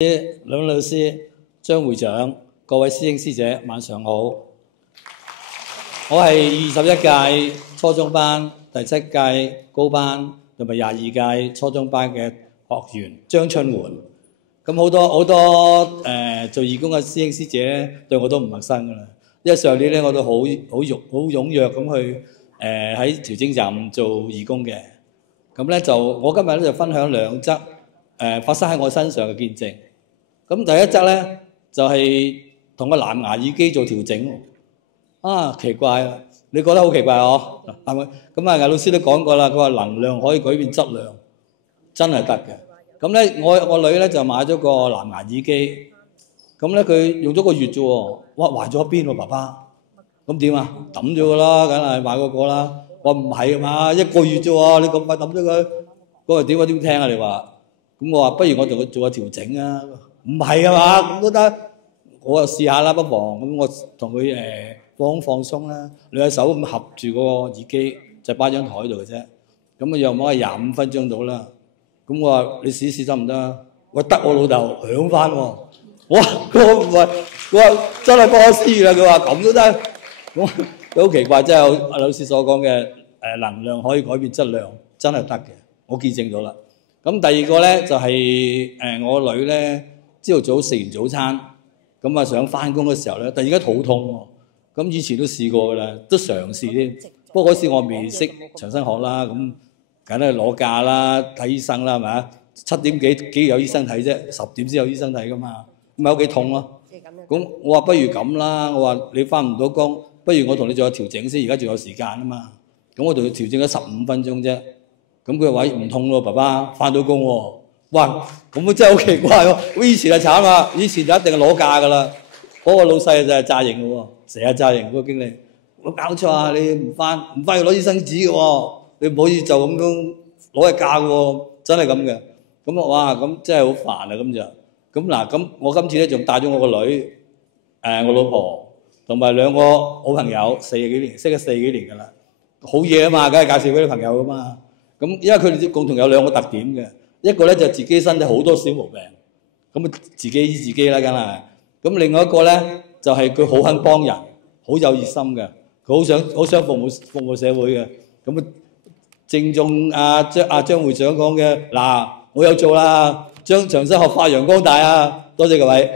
兩位老師、張會長、各位師兄師姐，晚上好。我係21屆初中班、第7屆高班同埋22屆初中班嘅學員張春媛。咁好多做義工嘅師兄師姐咧，對我都唔陌生噶啦。因為上年咧，我都好踴躍咁去喺調整站做義工嘅。咁咧我今日咧就分享兩則發生喺我身上嘅見證。咁第一則咧就係同個藍牙耳機做調整，奇怪啊！你覺得好奇怪嗬？係咪？咁啊，魏老師都講過啦，佢話能量可以改變質量，真係得嘅。咁咧，我女咧就買咗個藍牙耳機，咁咧佢用咗個月啫喎，哇壞咗邊喎爸爸？咁點啊？抌咗佢啦，梗係買嗰個啦。我話唔係啊嘛，1個月啫喎，你咁快抌咗佢？嗰個點聽啊？你話？咁我話不如我同佢做下調整啊。唔係啊嘛，咁都得，我就試下啦，不妨咁我同佢放鬆啦，兩隻手咁合住個耳機，就擺張台度嘅啫。咁啊，約莫係25分鐘到啦。咁我話你試一試得唔得？我得我老豆響翻喎。哇！佢話真係不可思議啦！佢話咁都得，咁都好奇怪，真係阿老師所講嘅能量可以改變質量，真係得嘅，我見證到啦。咁第二個咧就係我女咧。朝頭早食完早餐，咁啊想翻工嘅時候咧，突然間肚痛喎。咁以前都試過噶啦，都嘗試添。不過嗰時我未識長生學啦，咁梗係攞假啦，睇醫生啦，係咪啊？7點幾有醫生睇啫，10點先有醫生睇噶嘛。咁喺屋企痛咯。咁我話不如咁啦，我話你翻唔到工，不如我同你做下調整先，而家仲有時間啊嘛。咁我同佢調整咗15分鐘啫。咁佢話唔痛咯，爸爸翻到工喎。哇！咁真係好奇怪喎！我以前係慘啊，以前就一定係攞假噶啦。嗰個老細就係詐型嘅喎，成日詐型嗰個經理。我搞錯啊！你唔翻要攞醫生紙嘅喎，你唔可以就咁樣攞日假嘅喎，真係咁嘅。咁哇！咁真係好煩啊！咁就咁嗱，咁我今次咧仲帶咗我個女，我老婆同埋2個好朋友，4幾年識咗4幾年嘅啦。好嘢啊嘛，梗係介紹俾啲朋友噶嘛。咁因為佢哋共同有2個特點嘅。一個咧就自己身體好多小毛病，咁啊自己醫自己啦，梗係。咁另外一個咧就係佢好肯幫人，好有熱心嘅，佢好想服務社會嘅。咁啊正中張會長講嘅嗱，我有做啦，將長生學發揚光大啊！多謝各位。